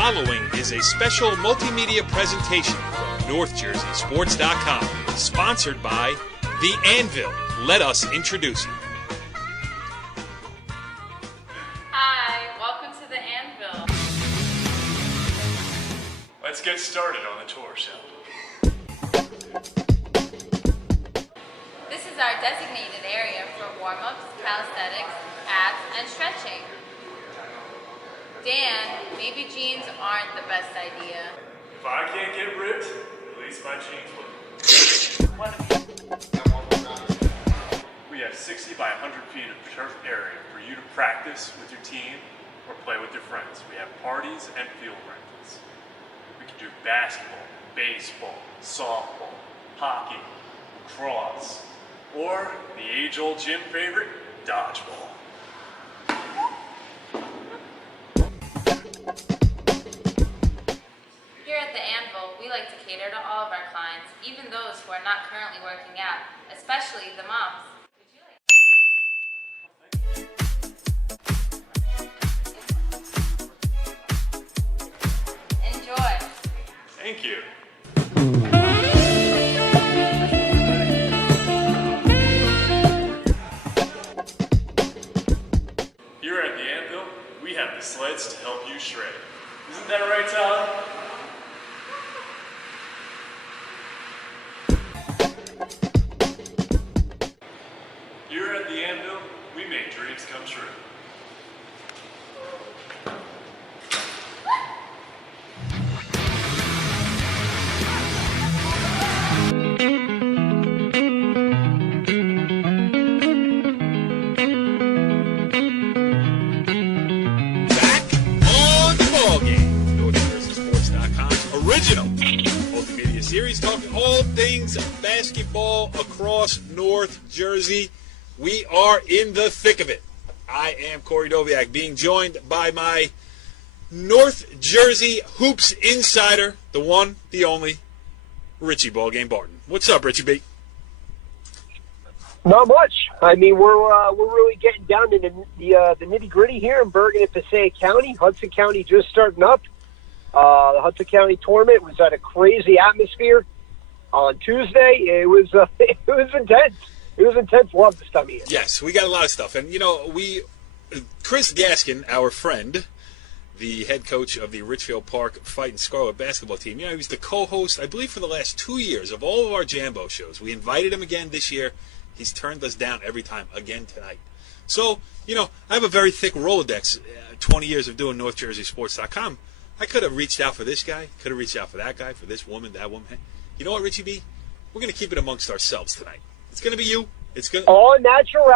following is a special multimedia presentation from NorthJerseySports.com, sponsored by The Anvil. Let us introduce you. Hi, welcome to The Anvil. Let's get started on the tour, shall we? This is our designated area for warm-ups, calisthenics, abs, and stretching. Dan, maybe jeans aren't the best idea. If I can't get ripped, at least my jeans will. We have 60 by 100 feet of turf area for you to practice with your team or play with your friends. We have parties and field rentals. We can do basketball, baseball, softball, hockey, lacrosse, or the age-old gym favorite, dodgeball. Here at The Anvil, we like to cater to all of our clients, even those who are not currently working out, especially the moms. Enjoy. Thank you. Here at The Anvil, we have the sleds to help you shred. Isn't that right, Tyler? Here at The Anvil, we make dreams come true. Original multimedia series talking all things basketball across North Jersey. We are in the thick of it. I am Corey Doviak, being joined by my North Jersey Hoops insider, the one, the only, Richie Ballgame Barton. What's up, Richie B? Not much. I mean, we're really getting down to the nitty gritty here in Bergen and Passaic County. Hudson County just starting up. The Hudson County tournament was at a crazy atmosphere on Tuesday. It was intense. It was intense. Love this time of year. Yes, we got a lot of stuff, and Chris Gaskin, our friend, the head coach of the Richfield Park Fighting Scarlet basketball team. He was the co-host, I believe, for the last 2 years of all of our Jambo shows. We invited him again this year. He's turned us down every time. Again tonight. So, I have a very thick Rolodex. 20 years of doing NorthJerseySports.com. I could have reached out for this guy, could have reached out for that guy, for this woman, that woman. Hey, you know what, Richie B? We're going to keep it amongst ourselves tonight. It's going to be you. It's going to... All natural.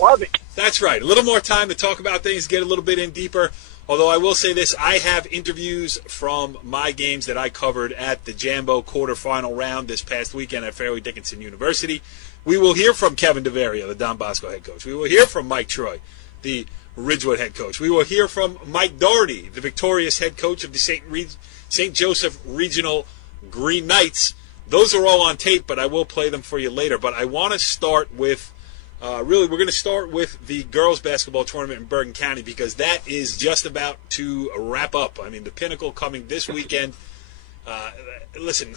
Love it. That's right. A little more time to talk about things, get a little bit in deeper. Although I will say this, I have interviews from my games that I covered at the Jambo quarterfinal round this past weekend at Fairleigh Dickinson University. We will hear from Kevin DeVaria, the Don Bosco head coach. We will hear from Mike Troy, the Ridgewood head coach. We will hear from Mike Doherty, the victorious head coach of the St. Joseph Regional Green Knights. Those are all on tape, but I will play them for you later. But I want to start with, we're going to start with the girls basketball tournament in Bergen County because that is just about to wrap up. I mean, the pinnacle coming this weekend. Listen,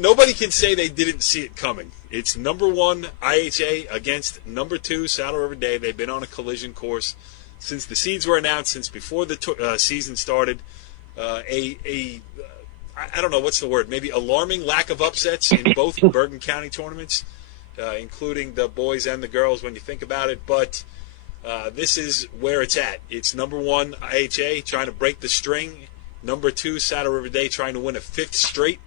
nobody can say they didn't see it coming. It's number 1 IHA against number 2 Saddle River Day. They've been on a collision course since the seeds were announced, since before the season started. I don't know what's the word, maybe alarming lack of upsets in both Bergen County tournaments, including the boys and the girls when you think about it. But this is where it's at. It's number 1 IHA trying to break the string. Number 2 Saddle River Day trying to win a 5th straight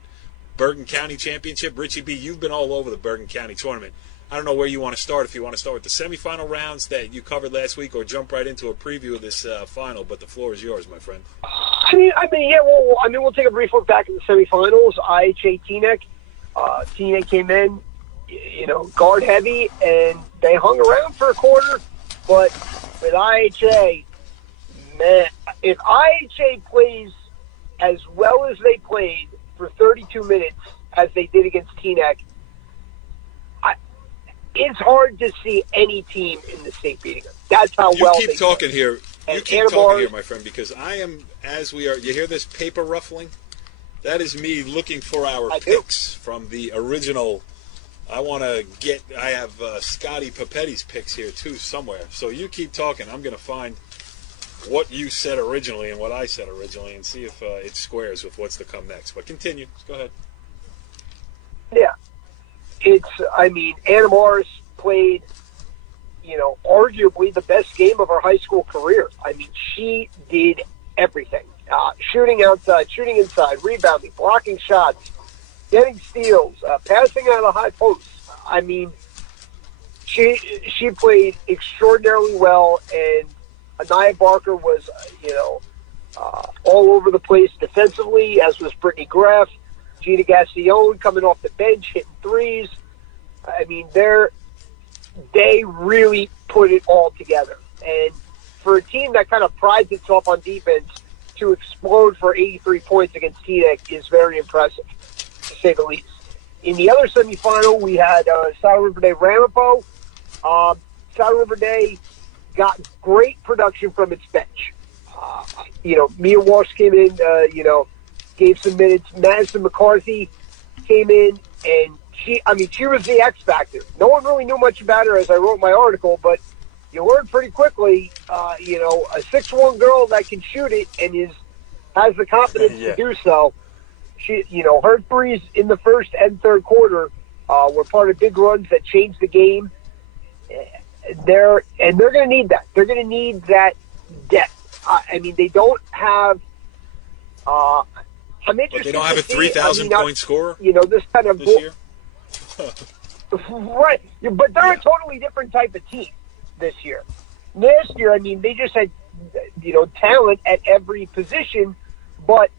Bergen County Championship. Richie B, you've been all over the Bergen County tournament. I don't know where you want to start, if you want to start with the semifinal rounds that you covered last week or jump right into a preview of this final, but the floor is yours, my friend. We'll take a brief look back at the semifinals. IHA Teaneck. Teaneck came in, guard heavy, and they hung around for a quarter, but with IHA, man, if IHA plays as well as they played for 32 minutes as they did against Teaneck, it's hard to see any team in the state beating them. That's how well they keep talking here. You And keep Anna talking Mars, here, my friend, because I am, as we are, you hear this paper ruffling? That is me looking for our picks from the original. I have Scotty Papetti's picks here, too, somewhere. So you keep talking. I'm going to find what you said originally and what I said originally and see if it squares with what's to come next. But continue. Go ahead. yeah, Anna Mars played, arguably the best game of her high school career. I mean, she did everything. Shooting outside, shooting inside, rebounding, blocking shots, getting steals, passing out of the high post. I mean, she played extraordinarily well, and Anaya Barker was, all over the place defensively, as was Brittany Graff, Gina Gastione coming off the bench, hitting threes. I mean, they really put it all together. And for a team that kind of prides itself on defense, to explode for 83 points against Teaneck is very impressive, to say the least. In the other semifinal, we had Saddle River Day Ramapo. Saddle River Day got great production from its bench. Mia Walsh came in, gave some minutes. Madison McCarthy came in, and she was the X factor. No one really knew much about her, as I wrote in my article, but you learn pretty quickly, a 6'1" girl that can shoot it and has the confidence to do so. She, her threes in the first and third quarter were part of big runs that changed the game. They're going to need that. They're going to need that depth. They don't have. I'm interested. But they don't have a 3,000 point scorer. This kind of this year. Right, but they're a totally different type of team this year. Last year, they just had, talent at every position, but,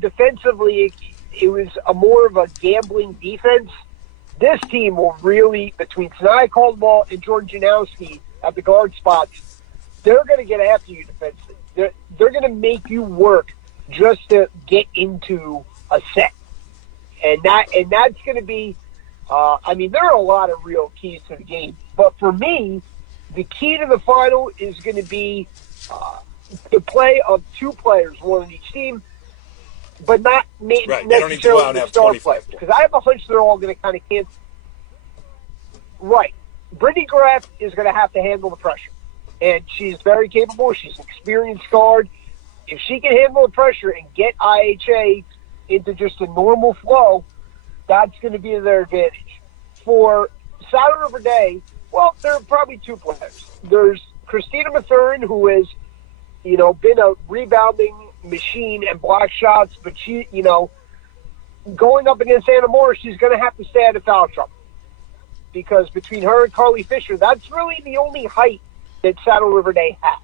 defensively, it was more of a gambling defense. This team will really, between Sanaya Caldwell and Jordan Janowski at the guard spots, they're going to get after you defensively. They're going to make you work just to get into a set. And that's going to be, there are a lot of real keys to the game. But for me, the key to the final is going to be the play of two players, one on each team, but not necessarily the star players. Because I have a hunch they're all going to kind of cancel. Right. Brittany Graff is going to have to handle the pressure. And she's very capable. She's an experienced guard. If she can handle the pressure and get IHA into just a normal flow, that's going to be their advantage. For Saddle River Day, well, there are probably two players. There's Christina Mathurin, who has, been a rebounding machine and block shots, but she, going up against Anna Moore, she's going to have to stay out of foul trouble. Because between her and Carly Fisher, that's really the only height that Saddle River Day has.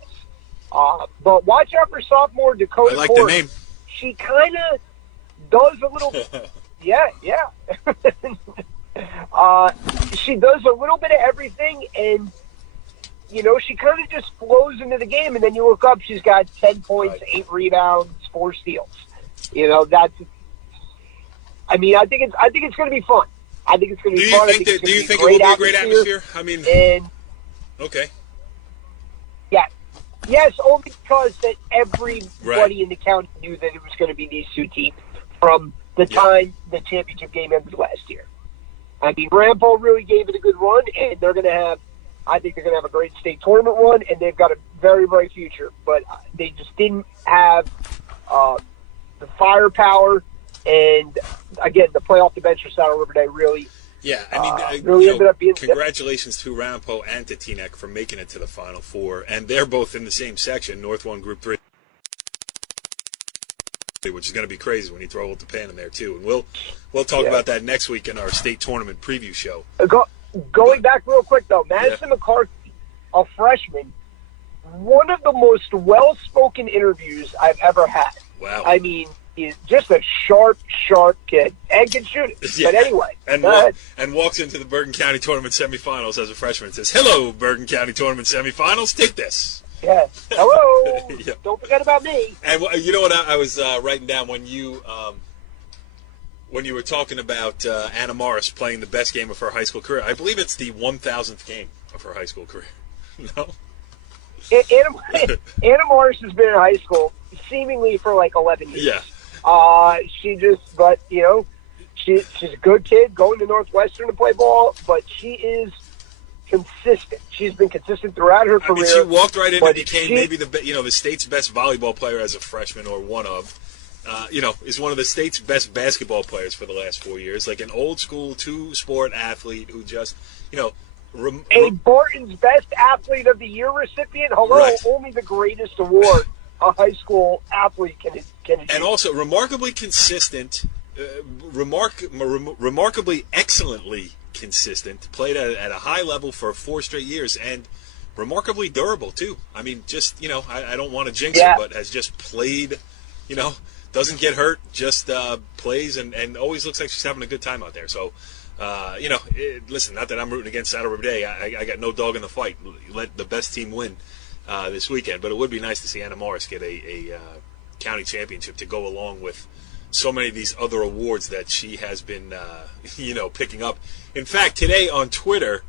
But watch out for sophomore Dakota I like Porter. the name. She kind of does a little, yeah. She does a little bit of everything, and she kind of just flows into the game. And then you look up, she's got 10 points, 8 rebounds, 4 steals. That's. I think it's going to be fun. I think it's going to be fun. Do you think it will be a great atmosphere? Okay. Yeah. Yes, only because that everybody in the county knew that it was going to be these two teams from the time the championship game ended last year. Rampo really gave it a good run, and I think they're going to have a great state tournament run, and they've got a very bright future. But they just didn't have the firepower, and again, the play off the bench for Saddle River Day really. Yeah, ended up being. Congratulations to Rampo and to Teaneck for making it to the Final Four, and they're both in the same section, North 1 Group 3, which is going to be crazy when you throw Old Japan in there too. And we'll talk about that next week in our state tournament preview show. Going back real quick though, Madison McCarthy, a freshman, one of the most well-spoken interviews I've ever had. Wow. He's just a sharp kid and can shoot it. But anyway. And walks into the Bergen County Tournament semifinals as a freshman and says, "Hello, Bergen County Tournament semifinals. Take this." Yeah. Hello. Don't forget about me. And you know what I was writing down when you were talking about Anna Morris playing the best game of her high school career. I believe it's the 1,000th game of her high school career. No? Anna Morris has been in high school seemingly for like 11 years. Yeah. She's a good kid going to Northwestern to play ball, but she is consistent. She's been consistent throughout her career. She walked right in and became maybe the state's best volleyball player as a freshman, or one of. Is one of the state's best basketball players for the last 4 years. Like an old school two-sport athlete who just, Barton's Best Athlete of the Year recipient. Hello, right. Only the greatest award a high school athlete can achieve. And also remarkably consistent, remarkably excellently consistent. Played at a high level for 4 straight years, and remarkably durable too. I mean, just I don't want to jinx her, but has just played. Doesn't get hurt, just plays, and always looks like she's having a good time out there. So, listen, not that I'm rooting against Saddle River Day. I got no dog in the fight. Let the best team win this weekend. But it would be nice to see Anna Morris get a county championship to go along with so many of these other awards that she has been, picking up. In fact, today on Twitter,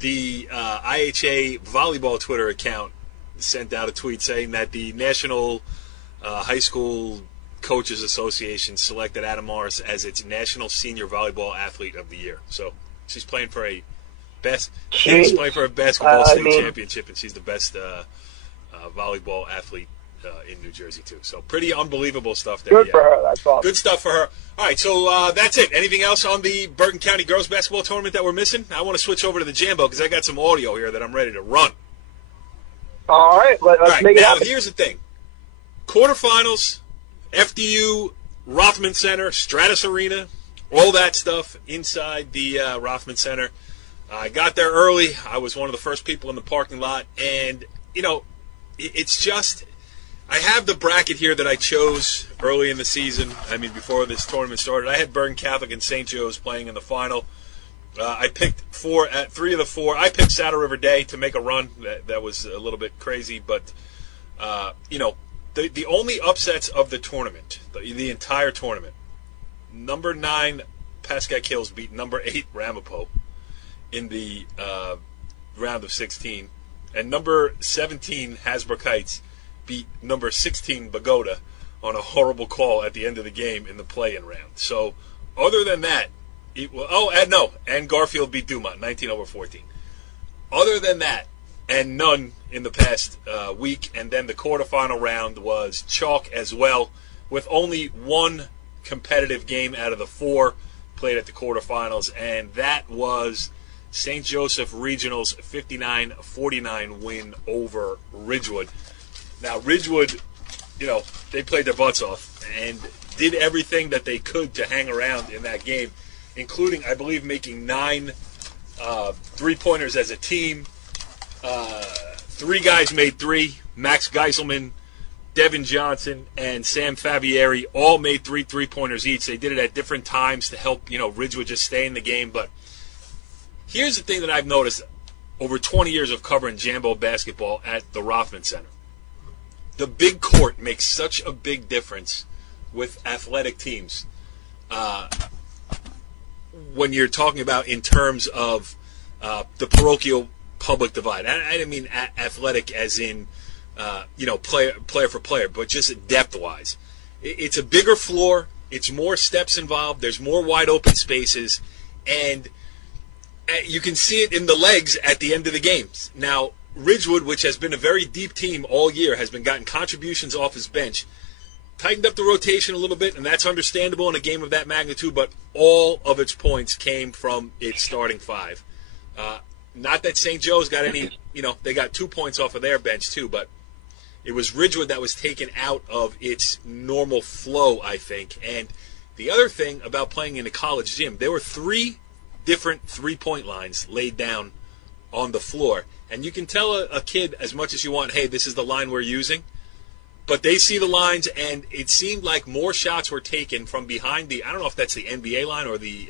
the IHA volleyball Twitter account sent out a tweet saying that the National High School Coaches Association selected Anna Morris as its National Senior Volleyball Athlete of the Year. So she's playing for a basketball state championship, and she's the best volleyball athlete in New Jersey too. So pretty unbelievable stuff there. Good for her. That's awesome. Good stuff for her. All right, so that's it. Anything else on the Bergen County girls basketball tournament that we're missing? I want to switch over to the Jambo because I got some audio here that I'm ready to run. All right, let's make it happen. Now here's the thing. Quarterfinals, FDU, Rothman Center, Stratus Arena, all that stuff inside the Rothman Center. I got there early. I was one of the first people in the parking lot. And, it's just, I have the bracket here that I chose early in the season. I mean, before this tournament started. I had Bergen Catholic and St. Joe's playing in the final. I picked 3 of the 4. I picked Saddle River Day to make a run. That was a little bit crazy, but, the only upsets of the tournament, the entire tournament, number 9 Pascack Hills beat number 8 Ramapo in the round of 16, and number 17 Hasbrook Heights beat number 16 Bogota on a horrible call at the end of the game in the play-in round. So, other than that, and Garfield beat Dumont 19/14. Other than that, and none in the past week, and then the quarterfinal round was chalk as well, with only one competitive game out of the 4 played at the quarterfinals, and that was St. Joseph Regional's 59-49 win over Ridgewood. Now, Ridgewood, they played their butts off and did everything that they could to hang around in that game, including, I believe, making 9 three-pointers as a team. 3 guys made 3. Max Geiselman, Devin Johnson, and Sam Fabieri all made 3 three-pointers each. They did it at different times to help, Ridgewood just stay in the game. But here's the thing that I've noticed over 20 years of covering Jambo basketball at the Rothman Center. The big court makes such a big difference with athletic teams when you're talking about in terms of the parochial public divide. I didn't mean athletic as in, player for player, but just depth-wise. It's a bigger floor. It's more steps involved. There's more wide open spaces. And you can see it in the legs at the end of the games. Now, Ridgewood, which has been a very deep team all year, has been gotten contributions off his bench, tightened up the rotation a little bit, and that's understandable in a game of that magnitude, but all of its points came from its starting 5. Not that St. Joe's got any, they got 2 points off of their bench too, but it was Ridgewood that was taken out of its normal flow, I think. And the other thing about playing in a college gym, there were 3 different three-point lines laid down on the floor. And you can tell a kid as much as you want, hey, this is the line we're using. But they see the lines, and it seemed like more shots were taken from behind I don't know if that's the NBA line or the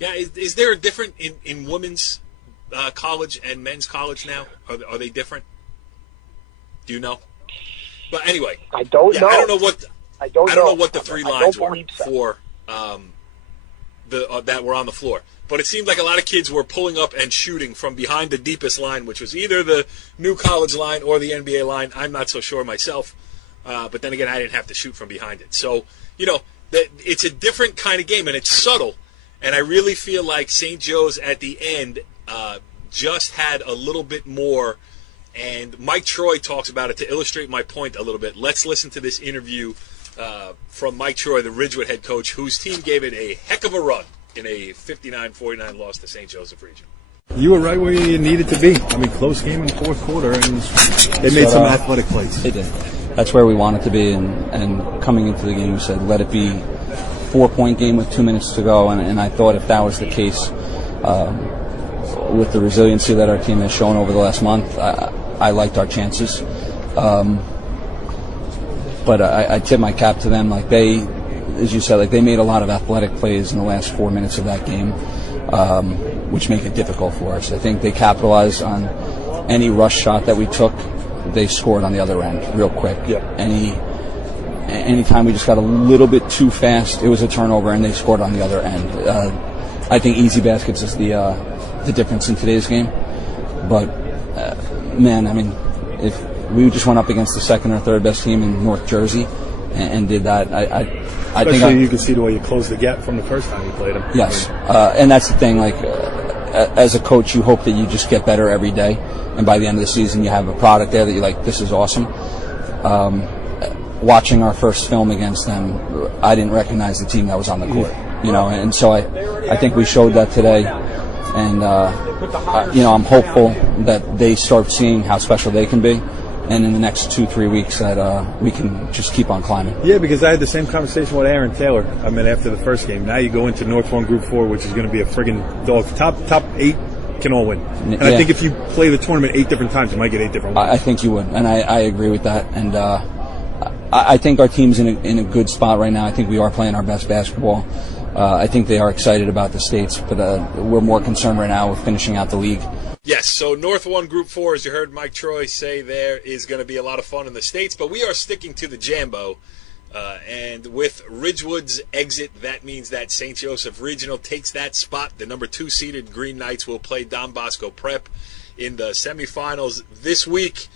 is there a different in women's college and men's college now? Are they different? Do you know? But anyway, I don't know. I don't know what I don't know what the 3 lines were so. that were on the floor. But it seemed like a lot of kids were pulling up and shooting from behind the deepest line, which was either the new college line or the NBA line. I'm not so sure myself. But then again, I didn't have to shoot from behind it. So, it's a different kind of game, and it's subtle. And I really feel like St. Joe's at the end just had a little bit more. And Mike Troy talks about it to illustrate my point a little bit. Let's listen to this interview from Mike Troy, the Ridgewood head coach, whose team gave it a heck of a run in a 59-49 loss to St. Joseph Region. You were right where you needed to be. I mean, close game in the fourth quarter, and they made some athletic plays. They did. That's where we wanted to be, and coming into the game, we said, let it be 4-point game with 2 minutes to go, and I thought if that was the case, with the resiliency that our team has shown over the last month, I liked our chances. But I tip my cap to them. Like they, as you said, like they made a lot of athletic plays in the last 4 minutes of that game, which make it difficult for us. I think they capitalized on any rush shot that we took. They scored on the other end real quick. Yeah. Anytime we just got a little bit too fast, it was a turnover, and they scored on the other end. I think easy baskets is the difference in today's game. But man, I mean, if we just went up against the second or third best team in North Jersey and did that, I think you can see the way you closed the gap from the first time you played them. Yes, and that's the thing. Like, as a coach, you hope that you just get better every day, and by the end of the season, you have a product there that you're like, this is awesome. Watching our first film against them, I didn't recognize the team that was on the court. And so I think we showed that today, and I'm hopeful that they start seeing how special they can be. And in the next 2-3 weeks that we can just keep on climbing. Yeah, because I had the same conversation with Aaron Taylor. I mean, after the first game. Now you go into North 1 Group 4, which is going to be a friggin' dog. Top 8 can all win. And yeah. I think if you play the tournament 8 different times, you might get 8 different wins. I think you would, and I agree with that. And I think our team's in a good spot right now. I think we are playing our best basketball. I think they are excited about the States, but we're more concerned right now with finishing out the league. Yes, so North 1 Group 4, as you heard Mike Troy say, there is going to be a lot of fun in the States, but we are sticking to the Jambo. And with Ridgewood's exit, that means that St. Joseph Regional takes that spot. The number 2 seeded Green Knights will play Don Bosco Prep in the semifinals this week.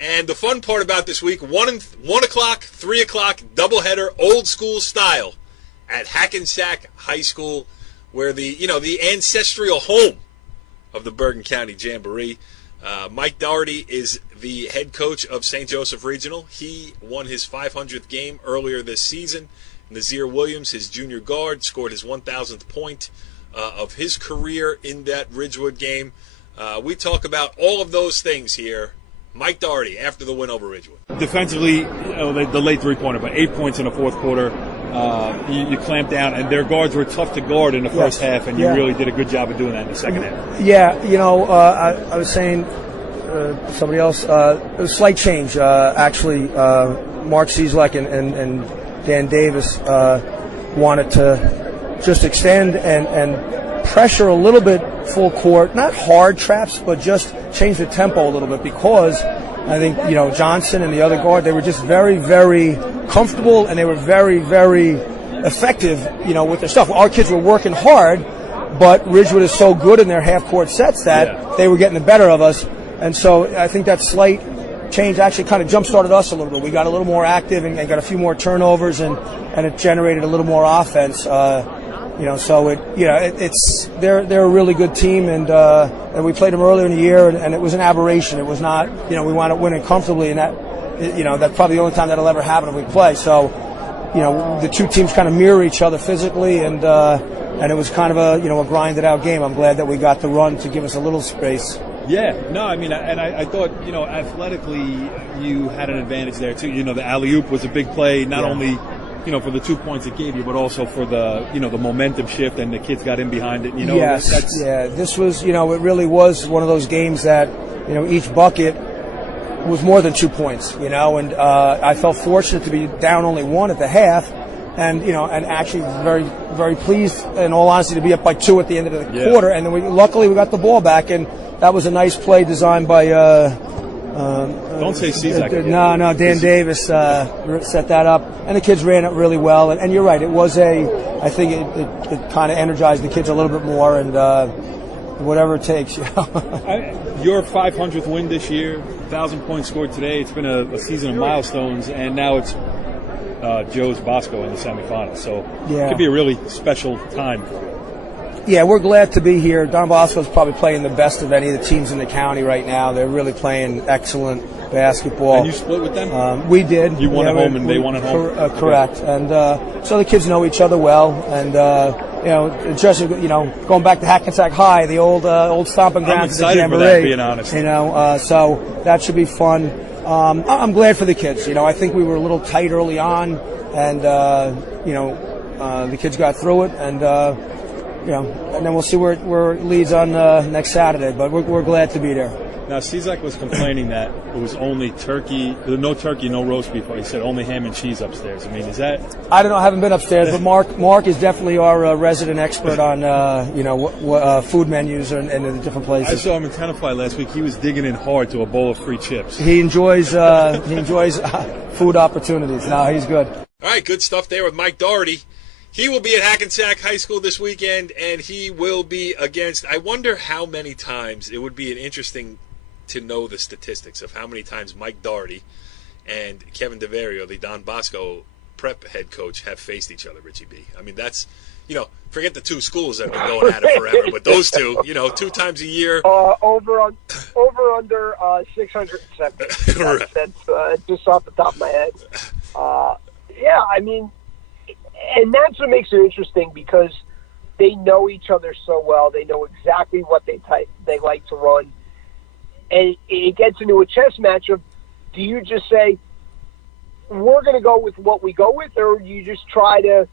And the fun part about this week, 1 o'clock, 3 o'clock, doubleheader, old school style at Hackensack High School, where the ancestral home of the Bergen County Jamboree. Mike Doherty is the head coach of St. Joseph Regional. He won his 500th game earlier this season. Nazir Williams, his junior guard, scored his 1,000th point of his career in that Ridgewood game. We talk about all of those things here. Mike Doherty, after the win over Ridgewood. Defensively, the late three-pointer, but 8 points in the fourth quarter. You clamped down, and their guards were tough to guard in the first half, and you really did a good job of doing that in the second half. Yeah, I was saying somebody else, it was a slight change. Actually, Mark Cieslak and Dan Davis wanted to just extend and pressure a little bit full court, not hard traps, but just change the tempo a little bit, because I think, Johnson and the other guard, they were just very, very comfortable, and they were very, very effective, with their stuff. Our kids were working hard, but Ridgewood is so good in their half-court sets that they were getting the better of us. And so I think that slight change actually kind of jump-started us a little bit. We got a little more active and got a few more turnovers, and it generated a little more offense. So they're a really good team, and we played them earlier in the year, and it was an aberration. It was not, we wound up winning comfortably, and that's probably the only time that'll ever happen if we play. So, the two teams kind of mirror each other physically, and it was kind of a grinded out game. I'm glad that we got the run to give us a little space. Yeah, no, I mean, and I thought, athletically, you had an advantage there too. The alley-oop was a big play, not only for the 2 points it gave you, but also for the, the momentum shift, and the kids got in behind it. Yes, this was, it really was one of those games that, each bucket was more than 2 points, and I felt fortunate to be down only 1 at the half, and actually very, very pleased, in all honesty, to be up by 2 at the end of the quarter, and then luckily we got the ball back, and that was a nice play designed by Don't say Cizak again. No, Dan Davis set that up, and the kids ran it really well. And you're right, I think it kind of energized the kids a little bit more, and whatever it takes. Your 500th win this year, 1,000 points scored today. It's been a season of milestones, and now it's Joe's Bosco in the semifinals. So it could be a really special time for you. Yeah, we're glad to be here. Don Bosco's probably playing the best of any of the teams in the county right now. They're really playing excellent basketball. And you split with them? We did. You won at home and they won at home? Correct. And so the kids know each other well. And, just, going back to Hackensack High, the old stomping grounds of the Jamboree. I'm excited for that, being honest. So that should be fun. I'm glad for the kids. I think we were a little tight early on, and, the kids got through it, and and then we'll see where it leads on next Saturday. But we're glad to be there. Now, Cizak was complaining that it was only turkey, no turkey, no roast beef. He said only ham and cheese upstairs. I mean, is that? I don't know. I haven't been upstairs, but Mark is definitely our resident expert on food menus and the different places. I saw him in Tenafly last week. He was digging in hard to a bowl of free chips. He enjoys food opportunities. No, he's good. All right, good stuff there with Mike Doherty. He will be at Hackensack High School this weekend, and he will be against, I wonder how many times, it would be an interesting to know the statistics of how many times Mike Doherty and Kevin DeVario, the Don Bosco prep head coach, have faced each other, Richie B. I mean, that's, forget the two schools that have been going at it forever, but those two, 2 times a year. Over under 670. Right. That's just off the top of my head. Yeah, I mean, and that's what makes it interesting, because they know each other so well. They know exactly what they like to run. And it gets into a chess matchup. Do you just say, we're going to go with what we go with, or do you just try to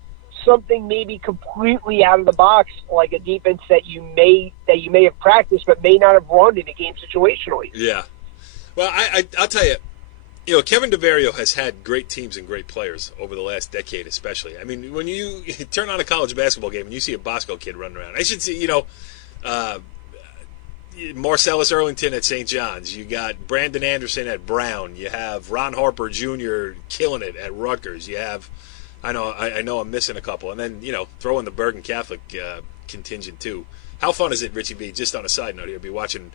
something maybe completely out of the box, like a defense that you may have practiced but may not have run in a game situationally? Yeah. Well, I'll tell you, Kevin DeVario has had great teams and great players over the last decade, especially. I mean, when you turn on a college basketball game and you see a Bosco kid running around, I should see, Marcellus Erlington at St. John's. You got Brandon Anderson at Brown. You have Ron Harper Jr. killing it at Rutgers. You have, I know I'm missing a couple. And then, throw in the Bergen Catholic contingent, too. How fun is it, Richie B., just on a side note here, be watching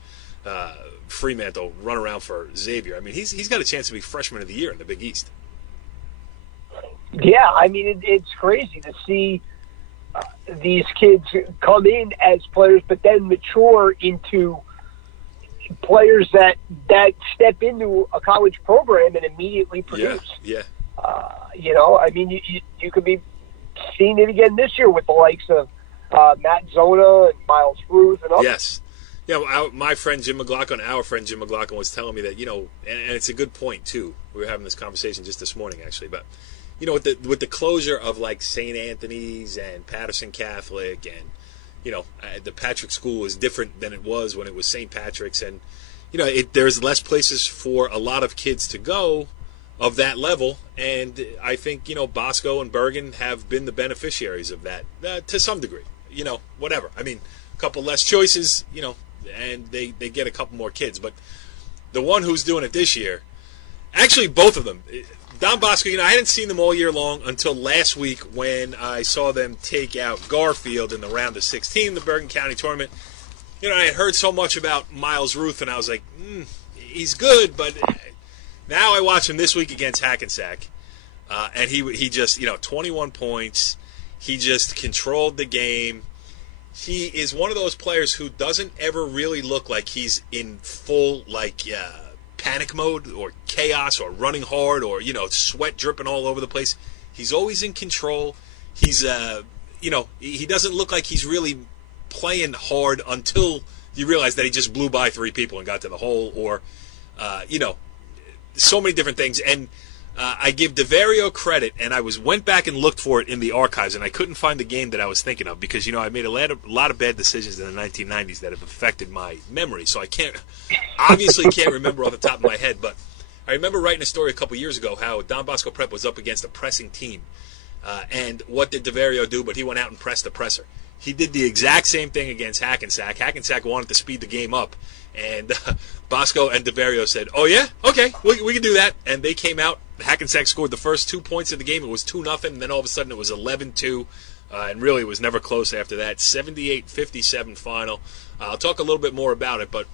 Fremantle run around for Xavier? I mean, he's got a chance to be freshman of the year in the Big East. Yeah, I mean, it's crazy to see these kids come in as players, but then mature into players that step into a college program and immediately produce. Yeah. I mean, you could be seeing it again this year with the likes of Matt Zona and Miles Ruth and others. Yes. Yeah, my friend Jim McLaughlin, was telling me that, and it's a good point, too. We were having this conversation just this morning, actually. But, with the closure of, like, St. Anthony's and Patterson Catholic and, the Patrick School is different than it was when it was St. Patrick's. And, there's less places for a lot of kids to go of that level. And I think, Bosco and Bergen have been the beneficiaries of that to some degree. Whatever. I mean, a couple less choices, and they get a couple more kids. But the one who's doing it this year, actually both of them, Don Bosco, I hadn't seen them all year long until last week when I saw them take out Garfield in the round of 16, the Bergen County tournament. I had heard so much about Miles Ruth, and I was like, he's good, but now I watch him this week against Hackensack, and he just, 21 points. He just controlled the game. He is one of those players who doesn't ever really look like he's in full, panic mode or chaos or running hard or, sweat dripping all over the place. He's always in control. He's, he doesn't look like he's really playing hard until you realize that he just blew by 3 people and got to the hole or, so many different things. And I give DeVario credit, and I went back and looked for it in the archives, and I couldn't find the game that I was thinking of because, I made a lot of bad decisions in the 1990s that have affected my memory. So I obviously can't remember off the top of my head, but I remember writing a story a couple years ago how Don Bosco Prep was up against a pressing team. And what did DeVario do? But he went out and pressed the presser. he did the exact same thing against Hackensack. Hackensack wanted to speed the game up, and Bosco and DeVario said, "Oh yeah, okay, we can do that." And they came out. Hackensack scored the first 2 points of the game. It was 2-0, and then all of a sudden it was 11-2, and really it was never close after that. 78-57 final. I'll talk a little bit more about it, but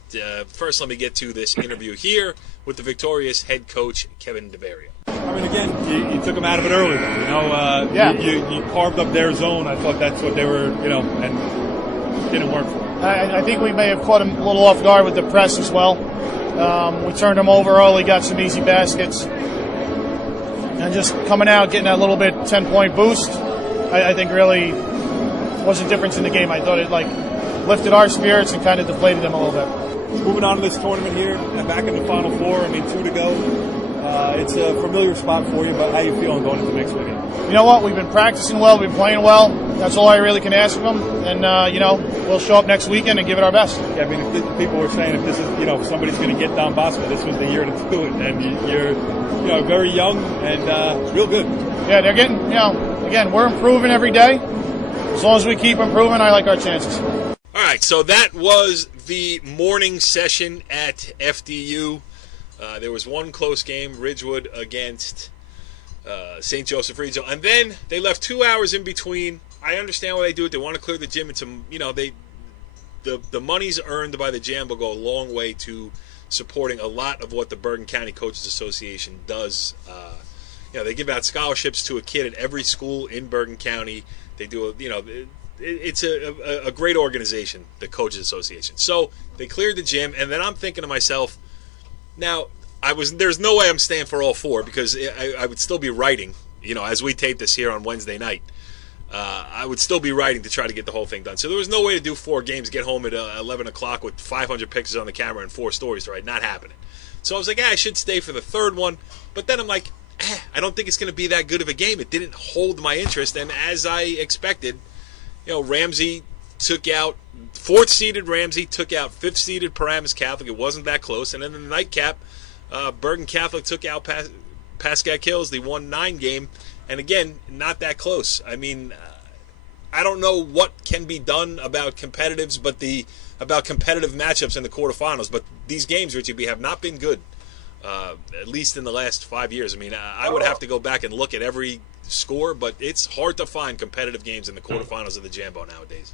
first let me get to this interview here with the victorious head coach, Kevin DeVario. I mean, again, you took them out of it early. You carved up their zone. I thought that's what they were, and it didn't work for them. I think we may have caught them a little off guard with the press as well. We turned them over early, got some easy baskets, and just coming out, getting that little bit 10-point boost, I think really was a difference in the game. I thought it lifted our spirits and kind of deflated them a little bit. Moving on to this tournament here, and back in the Final Four, 2 to go. It's a familiar spot for you, but how you feeling going into next weekend? You know what? We've been practicing well. We've been playing well. That's all I really can ask of them. And, we'll show up next weekend and give it our best. Yeah, I mean, if people were saying if this is, if somebody's going to get Don Bosco, this was the year to do it. And you're, very young and real good. Yeah, they're getting, again, we're improving every day. As long as we keep improving, I like our chances. All right, so that was the morning session at FDU. There was one close game, Ridgewood against St. Joseph Regional, and then they left 2 hours in between. I understand why they do it. They want to clear the gym. It's the monies earned by the Jambo go a long way to supporting a lot of what the Bergen County Coaches Association does. They give out scholarships to a kid at every school in Bergen County. They do it's a great organization, the Coaches Association. So they cleared the gym, and then I'm thinking to myself, now, there's no way I'm staying for all four because I would still be writing, as we tape this here on Wednesday night. I would still be writing to try to get the whole thing done. So there was no way to do 4 games, get home at 11 o'clock with 500 pictures on the camera and 4 stories to write. Not happening. So I was like, I should stay for the third one. But then I'm like, I don't think it's going to be that good of a game. It didn't hold my interest. And as I expected, Ramsey took out 4th-seeded Ramsey, took out 5th-seeded Paramus Catholic. It wasn't that close. And then in the nightcap, Bergen Catholic took out Pascack Hills, the 1-9 game. And again, not that close. I mean, I don't know what can be done about competitives, but about competitive matchups in the quarterfinals. But these games, Richie B, have not been good, at least in the last 5 years. I mean, I would have to go back and look at every score, but it's hard to find competitive games in the quarterfinals of the Jambo nowadays.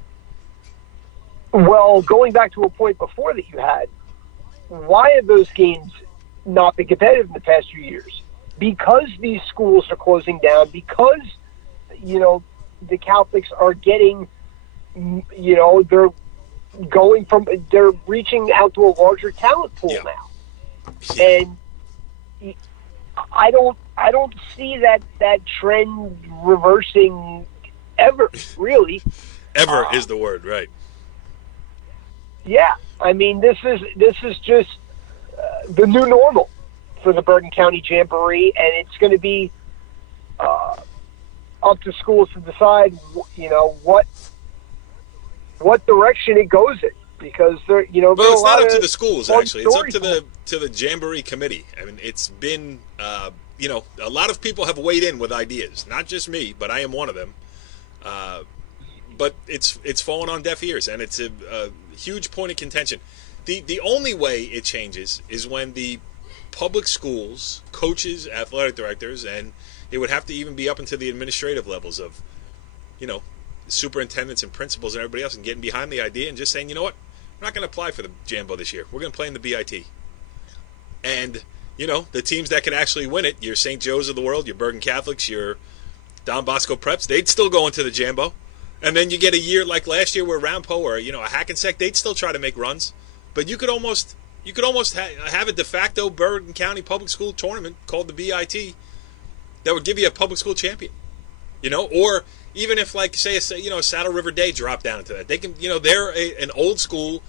Well, going back to a point before that you had, why have those games not been competitive in the past few years? Because these schools are closing down, because, the Catholics are getting, they're reaching out to a larger talent pool now. And I don't see that trend reversing ever, really. Ever is the word, right? Yeah, I mean, this is just the new normal for the Bergen County Jamboree, and it's going to be up to schools to decide, what direction it goes in, because well, it's not up to the schools actually. It's up to the Jamboree committee. I mean, it's been a lot of people have weighed in with ideas, not just me, but I am one of them. But it's fallen on deaf ears, and it's a huge point of contention. The only way it changes is when the public schools, coaches, athletic directors, and it would have to even be up into the administrative levels of, superintendents and principals and everybody else, and getting behind the idea and just saying, you know what, we're not going to apply for the Jambo this year. We're going to play in the BIT. And, the teams that could actually win it, your St. Joe's of the world, your Bergen Catholics, your Don Bosco Preps, they'd still go into the Jambo. And then you get a year like last year where Rampo or, a Hackensack, they'd still try to make runs. But you could almost have a de facto Bergen County public school tournament called the BIT that would give you a public school champion. Or even if, like, say, Saddle River Day dropped down into that. They can, they're an old school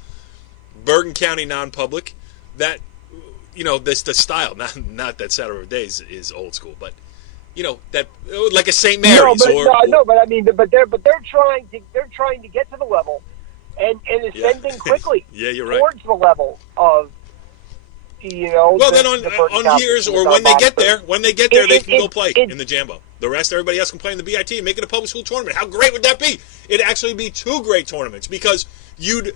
Bergen County non-public that, this the style. Not that Saddle River Day is old school, but, that like a St. Mary's but they're trying to get to the level and ascending quickly. Yeah, you're right. Towards the level of, Well, then on years or when they get there, they can go play in the Jambo. the rest, everybody else can play in the BIT and make it a public school tournament. How great would that be? It'd actually be 2 great tournaments because you'd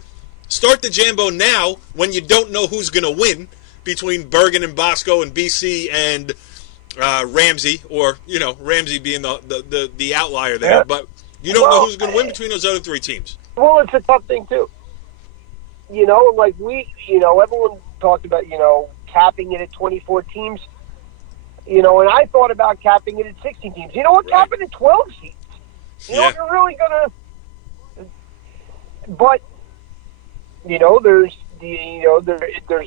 start the Jambo now when you don't know who's going to win between Bergen and Bosco and BC and Ramsey, or, Ramsey being the outlier there. Yeah. But you don't know who's going to win between those other 3 teams. Well, it's a tough thing, too. Everyone talked about, capping it at 24 teams. And I thought about capping it at 16 teams. You know what? Right. Cap it at 12 seats. You're really going to... But, there's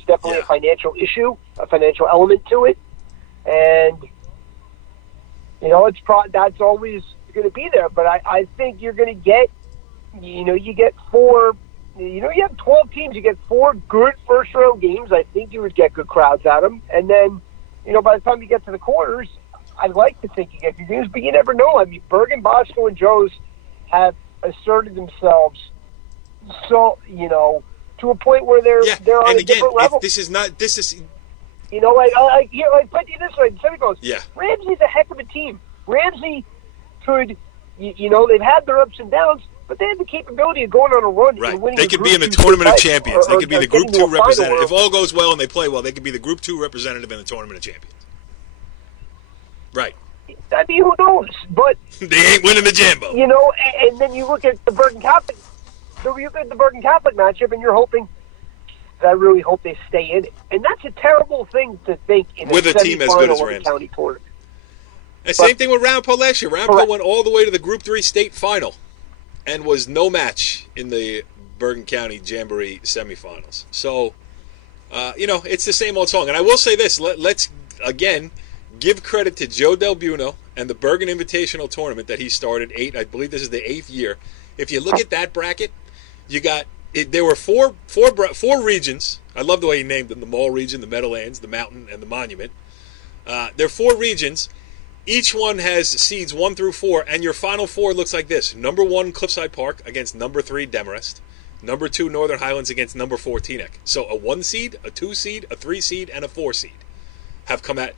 definitely a financial issue, a financial element to it. And, that's always going to be there. But I think you're going to get, you get 4... you have 12 teams. You get 4 good first-round games. I think you would get good crowds at them. And then, by the time you get to the quarters, I'd like to think you get good games, but you never know. I mean, Bergen, Bosco, and Joe's have asserted themselves so, to a point where they're on a different level. This is... I put it this way. Ramsey's a heck of a team. Ramsey could, they've had their ups and downs, but they have the capability of going on a run and winning. They could be in the Tournament of Champions. They could be the Group 2 representative. If all goes well and they play well, they could be the Group 2 representative in the Tournament of Champions. Right. I mean, who knows? But they ain't winning the Jambo. And then you look at the Bergen Catholic. So you look at the Bergen Catholic matchup, and you're hoping. I really hope they stay in it, and that's a terrible thing to think in with a team as good as Ramsey. County tournament. And same thing with Ramapo last year. Ramapo went all the way to the Group 3 state final. And was no match in the Bergen County Jamboree semifinals. So, it's the same old song. And I will say this. Let's, again, give credit to Joe Del Buono and the Bergen Invitational Tournament that he started. I believe this is the 8th year. If you look at that bracket, you got... there were four regions. I love the way he named them. The Mall region, the Meadowlands, the Mountain, and the Monument. There are 4 regions. Each one has seeds 1 through 4, and your final 4 looks like this. Number 1, Cliffside Park against number 3, Demarest. Number 2, Northern Highlands against number 4, Teaneck. So a 1 seed, a 2 seed, a 3 seed, and a 4 seed have come at...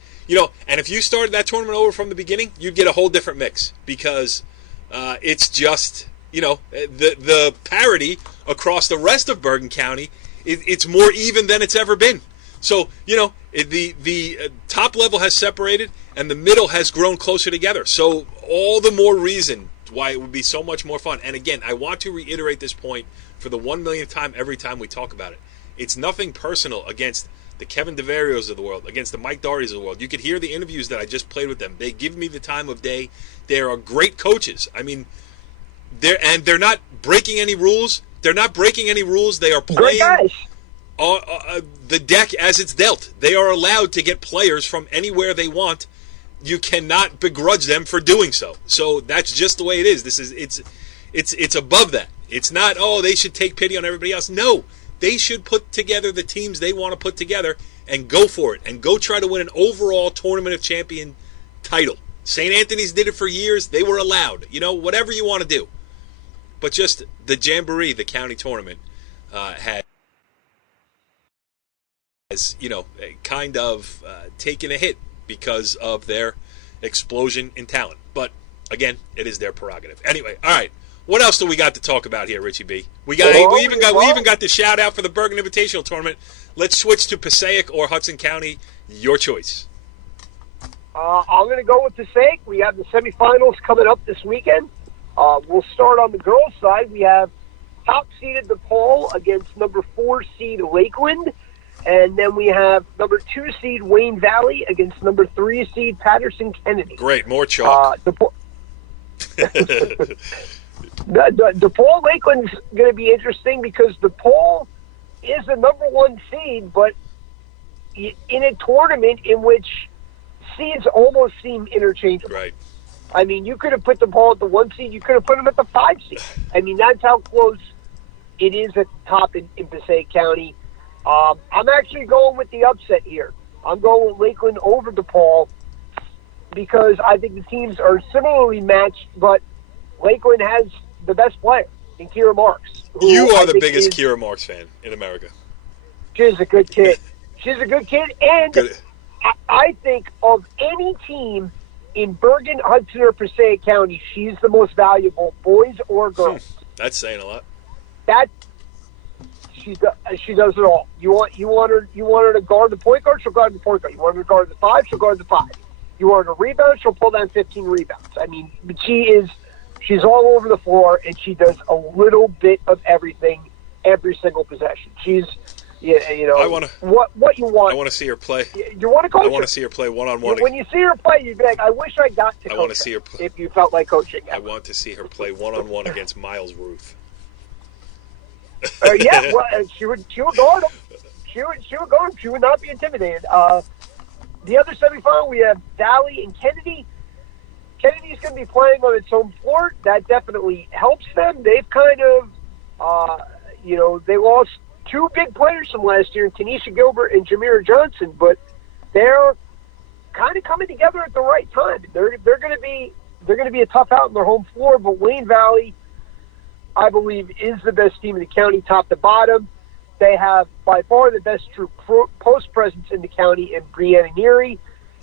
and if you started that tournament over from the beginning, you'd get a whole different mix because it's just, the parity across the rest of Bergen County, it's more even than it's ever been. So, the top level has separated and the middle has grown closer together. So all the more reason why it would be so much more fun. And again, I want to reiterate this point for the 1 millionth time every time we talk about it. It's nothing personal against the Kevin DeVarios of the world, against the Mike Dohertys of the world. You could hear the interviews that I just played with them. They give me the time of day. They are great coaches. I mean, they're not breaking any rules. They're not breaking any rules. They are playing the deck as it's dealt. They are allowed to get players from anywhere they want. You cannot begrudge them for doing so. So that's just the way it is. It's above that. It's not, they should take pity on everybody else. No, they should put together the teams they want to put together and go for it and go try to win an overall Tournament of Champion title. St. Anthony's did it for years. They were allowed. Whatever you want to do. But just the Jamboree, the county tournament, has kind of taken a hit because of their explosion in talent. But again, it is their prerogative. Anyway, all right. What else do we got to talk about here, Richie B? We even got the shout out for the Bergen Invitational Tournament. Let's switch to Passaic or Hudson County. Your choice. I'm going to go with Passaic. We have the semifinals coming up this weekend. We'll start on the girls' side. We have top-seeded DePaul against number 4 seed Lakeland. And then we have number 2 seed Wayne Valley against number 3 seed Patterson Kennedy. Great, more chalk. DePaul Lakeland's going to be interesting because DePaul is the number 1 seed, but in a tournament in which seeds almost seem interchangeable. Right. I mean, you could have put DePaul at the 1 seed. You could have put them at the 5 seed. I mean, that's how close it is at the top in Passaic County. I'm actually going with the upset here. I'm going with Lakeland over DePaul because I think the teams are similarly matched, but Lakeland has the best player in Kira Marks. You are the biggest Kira Marks fan in America. She's a good kid. And I think of any team in Bergen, Hudson, or Passaic County, she's the most valuable, boys or girls. That's saying a lot. That she does it all. You want her to guard the point guard, she'll guard the point guard. You want her to guard the 5, she'll guard the 5. You want her to rebound, she'll pull down 15 rebounds. I mean, she's all over the floor, and she does a little bit of everything every single possession. She's, what you want. I want to see her play. You want to coach I want her. to see her play one-on-one. When you see her play, you'd be like, I wish I got to coach I want to see her play. If you felt like coaching. I want to see her play one-on-one against Miles Ruth. Yeah, well, she would guard him. She would guard him. She would not be intimidated. The other semifinal, we have Valley and Kennedy. Kennedy's going to be playing on its home floor. That definitely helps them. They've kind of, they lost 2 big players from last year, Tanisha Gilbert and Jamira Johnson, but they're kind of coming together at the right time. They're going to be a tough out on their home floor, but Wayne Valley, I believe, is the best team in the county, top to bottom. They have by far the best true post presence in the county in Brianna Neary,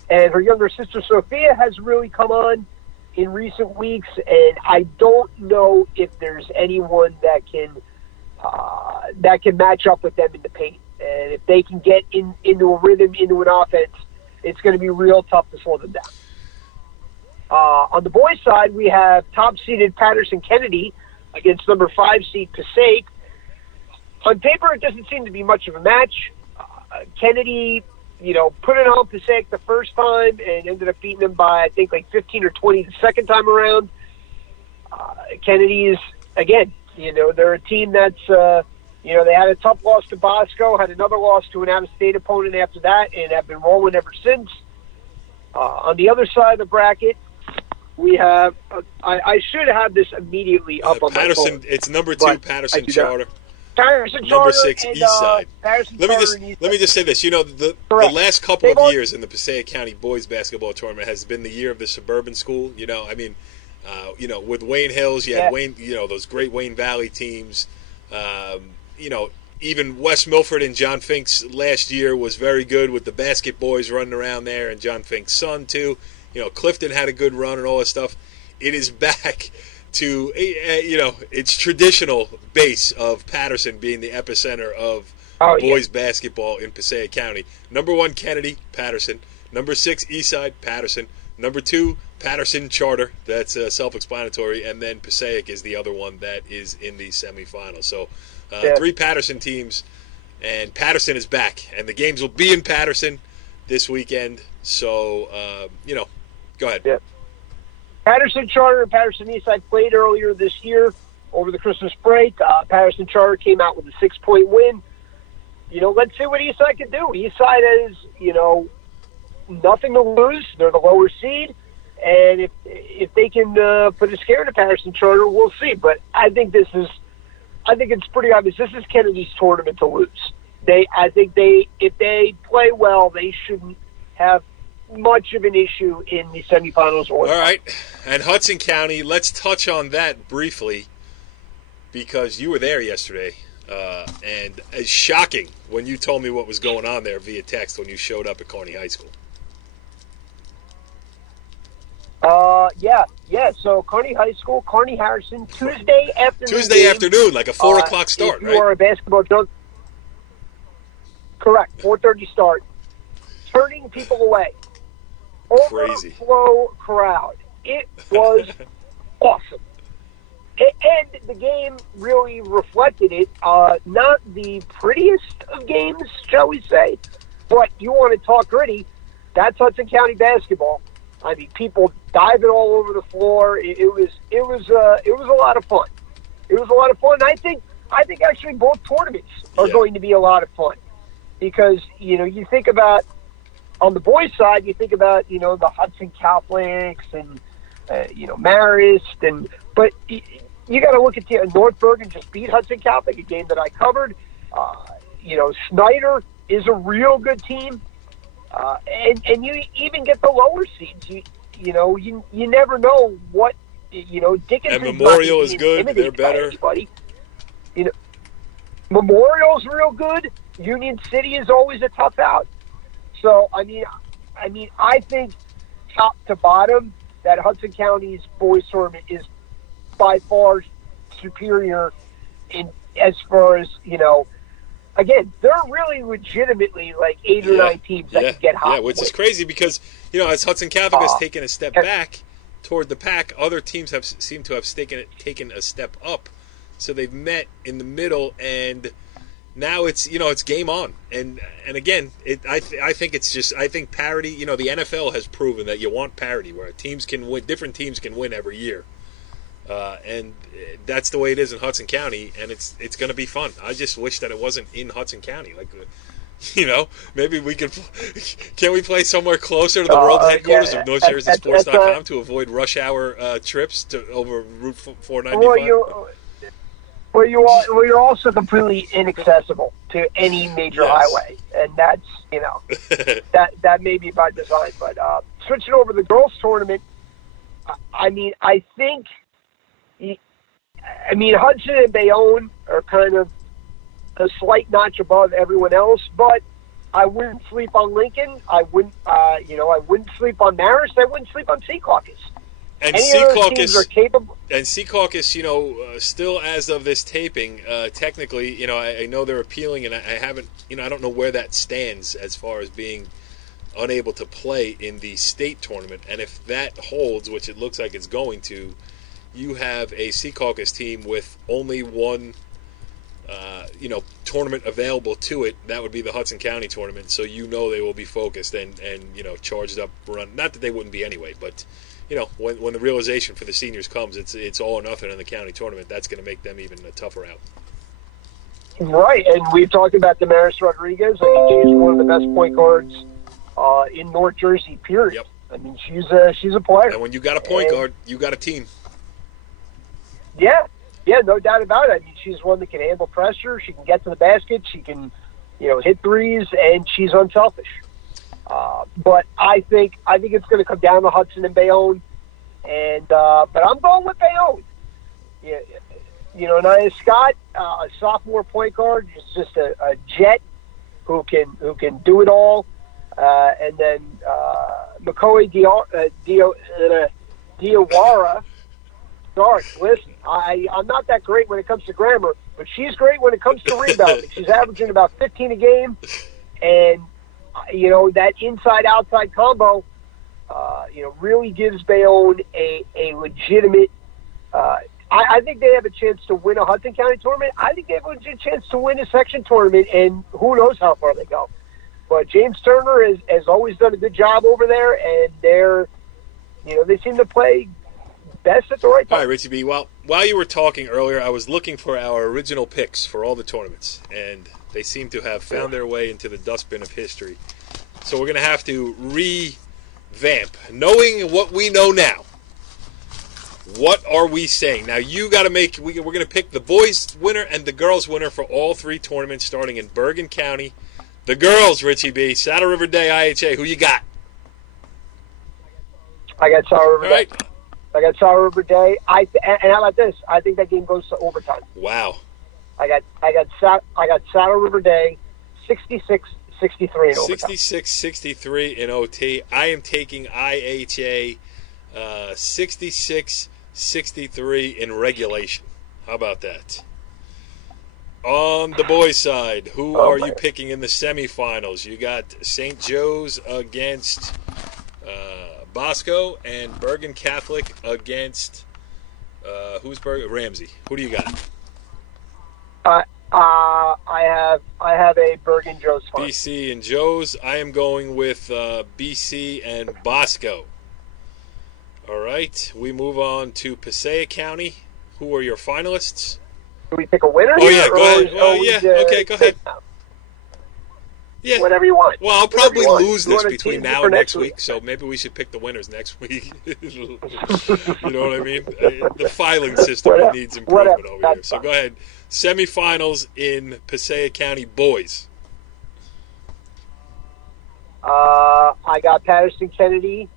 and her younger sister Sophia has really come on in recent weeks. And I don't know if there's anyone that can match up with them in the paint. And if they can get into a rhythm, into an offense, it's going to be real tough to slow them down. On the boys' side, we have top-seeded Patterson Kennedy against number 5 seed Passaic. On paper, it doesn't seem to be much of a match. Kennedy, put it on Passaic the first time and ended up beating them by, I think, like 15 or 20 the second time around. Kennedy is, again, they're a team that's, they had a tough loss to Bosco, had another loss to an out-of-state opponent after that, and have been rolling ever since. On the other side of the bracket, we have, I should have this immediately up on Patterson, my phone. it's number 2, Patterson Charter. Patterson Number Charter 6, and, East Side. Let me just say this. The last couple of years in the Passaic County boys basketball tournament has been the year of the suburban school. With Wayne Hills, you had Wayne, those great Wayne Valley teams. Even West Milford and John Fink's last year was very good with the basket boys running around there, and John Fink's son too. Clifton had a good run and all that stuff. It is back to, its traditional base of Patterson being the epicenter of boys basketball in Passaic County. Number 1, Kennedy, Patterson. Number 6, Eastside, Patterson. Number 2, Patterson Charter. That's self-explanatory. And then Passaic is the other one that is in the semifinals. So 3 Patterson teams, and Patterson is back. And the games will be in Patterson this weekend. So, go ahead. Yeah. Patterson Charter and Patterson Eastside played earlier this year over the Christmas break. Patterson Charter came out with a 6-point win. Let's see what Eastside can do. Eastside has, nothing to lose. They're the lower seed. And if they can put a scare into Patterson Charter, we'll see. But I think it's pretty obvious. This is Kennedy's tournament to lose. If they play well, they shouldn't have much of an issue in the semifinals. All right, and Hudson County, let's touch on that briefly because you were there yesterday, and it's shocking when you told me what was going on there via text when you showed up at Kearney High School. Yeah. So Kearney High School, Kearney Harrison, Tuesday afternoon, like a 4 o'clock start, if you are a basketball junkie. Correct, 4:30 start. Turning people away. Crazy. Overflow crowd. It was awesome. And the game really reflected it. Not the prettiest of games, shall we say, but you want to talk gritty, that's Hudson County basketball. I mean, people diving all over the floor. It was a lot of fun. It was a lot of fun. I think actually both tournaments are going to be a lot of fun because you think about. On the boys' side, you think about, the Hudson Catholics and, Marist. But you got to look at North Bergen just beat Hudson Catholic, a game that I covered. Snyder is a real good team. And you even get the lower seeds. You never know what, Dickinson. And Memorial is good. They're better. Memorial's real good. Union City is always a tough out. So, I think top to bottom, that Hudson County's boys tournament is by far superior in as far as, again, they're really legitimately like 8 or 9 teams that can get hot. Yeah, which is crazy because, as Hudson Catholic has taken a step back toward the pack, other teams seem to have taken a step up. So they've met in the middle, and now it's game on. And again, I think parity. The NFL has proven that you want parity, where teams can win, different teams can win every year, and that's the way it is in Hudson County, and it's going to be fun. I just wish that it wasn't in Hudson County, maybe we could. Can we play somewhere closer to the world headquarters of NorthJerseySports.com to avoid rush hour trips over Route 495? Well, you're also completely inaccessible to any major highway, and that's that may be by design. But switching over to the girls' tournament, I think Hudson and Bayonne are kind of a slight notch above everyone else, but I wouldn't sleep on Lincoln. I wouldn't sleep on Marist. I wouldn't sleep on Sea Caucus. And Sea Caucus, still as of this taping, technically, I know they're appealing, and I don't know where that stands as far as being unable to play in the state tournament. And if that holds, which it looks like it's going to, you have a Sea Caucus team with only one, tournament available to it. That would be the Hudson County tournament. So they will be focused and charged up. Not that they wouldn't be anyway, but. When the realization for the seniors comes, it's all or nothing in the county tournament. That's going to make them even a tougher out. Right, and we've talked about Damaris Rodriguez. She's one of the best point guards in North Jersey. Period. Yep. She's a player. And when you got a point guard, you got a team. Yeah, no doubt about it. She's one that can handle pressure. She can get to the basket. She can, hit threes, and she's unselfish. But I think it's going to come down to Hudson and Bayonne, but I'm going with Bayonne. Nia Scott, a sophomore point guard, is just a jet who can do it all, and then McCoy Diawara. Sorry, listen, I'm not that great when it comes to grammar, but she's great when it comes to rebounding. She's averaging about 15 a game, and that inside-outside combo, really gives Bayonne a legitimate. I think they have a chance to win a Hudson County tournament. I think they have a legit chance to win a section tournament, and who knows how far they go. But James Turner has always done a good job over there, and they seem to play best at the right time. All right, Richie B. Well, while you were talking earlier, I was looking for our original picks for all the tournaments, and they seem to have found their way into the dustbin of history. So we're going to have to revamp. Knowing what we know now, what are we saying? Now, you got to we're going to pick the boys' winner and the girls' winner for all 3 tournaments starting in Bergen County. The girls, Richie B. Saddle River Day, IHA. Who you got? I got Saddle River Day. All right. I got Saddle River Day. And how about this? I think that game goes to overtime. Wow. I got Saddle River Day, 66-63 in overtime. 66-63 in OT. I am taking IHA 66-63 in regulation. How about that? On the boys' side, who are you picking in the semifinals? You got St. Joe's against Bosco and Bergen Catholic against who's Bergen? Ramsey. Who do you got? I have a Bergen Joe's fun. BC and Joe's. I am going with BC and Bosco. All right. We move on to Passaic County. Who are your finalists? Do we pick a winner? Oh, yeah. Go ahead. Okay, go ahead. Yeah. Whatever you want. Well, I'll probably lose this between now and next week, so maybe we should pick the winners next week. You know what I mean? The filing system needs improvement over here. So go ahead. Semifinals in Passaic County boys. I got Patterson Kennedy.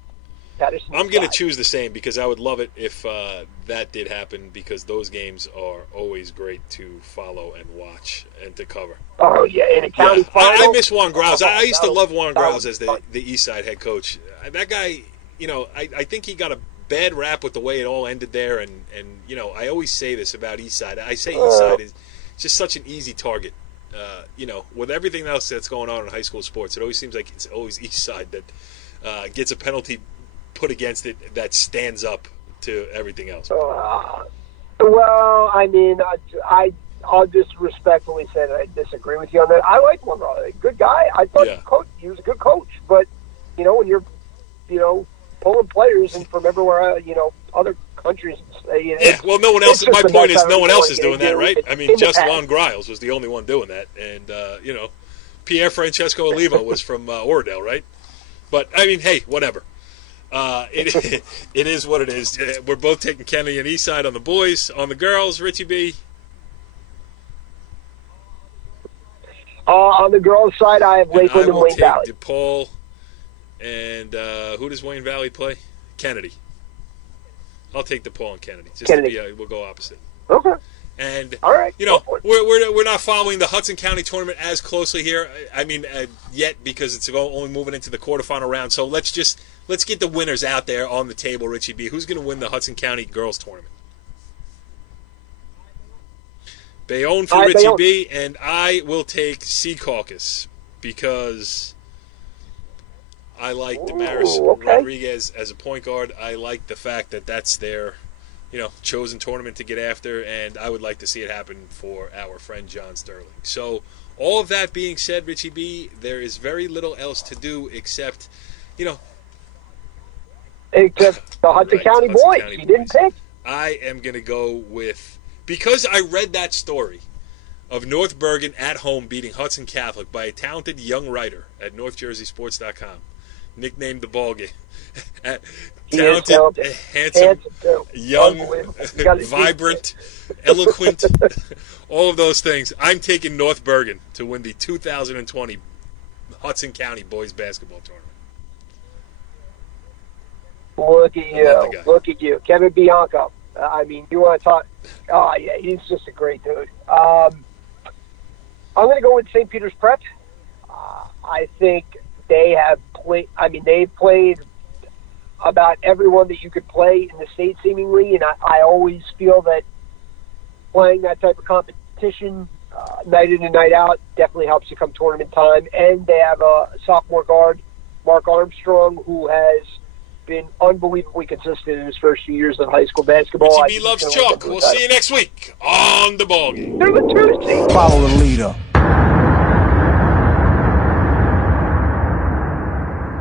I'm going to choose the same because I would love it if that did happen because those games are always great to follow and watch and to cover. Oh, yeah, in a county final. I miss Juan Grouse. I used to love Juan Grouse as the East Side head coach. That guy, I think he got a bad rap with the way it all ended there, and I always say this about Eastside. I say Eastside is just such an easy target. With everything else that's going on in high school sports, it always seems like it's always Eastside that gets a penalty put against it that stands up to everything else. Well, I mean, I'll just respectfully say that I disagree with you on that. I like Monroe, good guy. I thought he was a good coach, but when you're pulling players and from everywhere, other countries. Well, no one else. My point is, no one else is doing that, right? I mean, just Juan Griles was the only one doing that, and Pierre Francesco Olivo was from Oradell, right? But I mean, hey, whatever. It is what it is. We're both taking Kennedy and Eastside on the boys. On the girls, Richie B. On the girls' side, I have Lakeland and Wayne Valley. DePaul. And who does Wayne Valley play? Kennedy. I'll take DePaul and Kennedy. We'll go opposite. Okay. And all right. We're not following the Hudson County tournament as closely here. I mean, yet because it's only moving into the quarterfinal round. So let's get the winners out there on the table. Richie B. Who's going to win the Hudson County girls tournament? Bayonne for Richie B. And I will take Sea Caucus because I like Damaris Rodriguez as a point guard. I like the fact that that's their, chosen tournament to get after, and I would like to see it happen for our friend John Sterling. So, all of that being said, Richie B, there is very little else to do except, except the Hudson County boys. You didn't pick. I am going to go with, because I read that story of North Bergen at home beating Hudson Catholic by a talented young writer at NorthJerseySports.com. Nicknamed the Ballgame. Talented, handsome, young, vibrant, eloquent, all of those things. I'm taking North Bergen to win the 2020 Hudson County Boys Basketball Tournament. Look at you. Kevin Bianco. I mean, you want to talk... Oh, yeah, he's just a great dude. I'm going to go with St. Peter's Prep. I think they have played... I mean, they've played about everyone that you could play in the state, seemingly, and I always feel that playing that type of competition night in and night out definitely helps you come tournament time. And they have a sophomore guard, Mark Armstrong, who has been unbelievably consistent in his first few years of high school basketball. Richie B loves chalk. We'll see you next week on The Ballgame. There's a Tuesday. Follow the leader.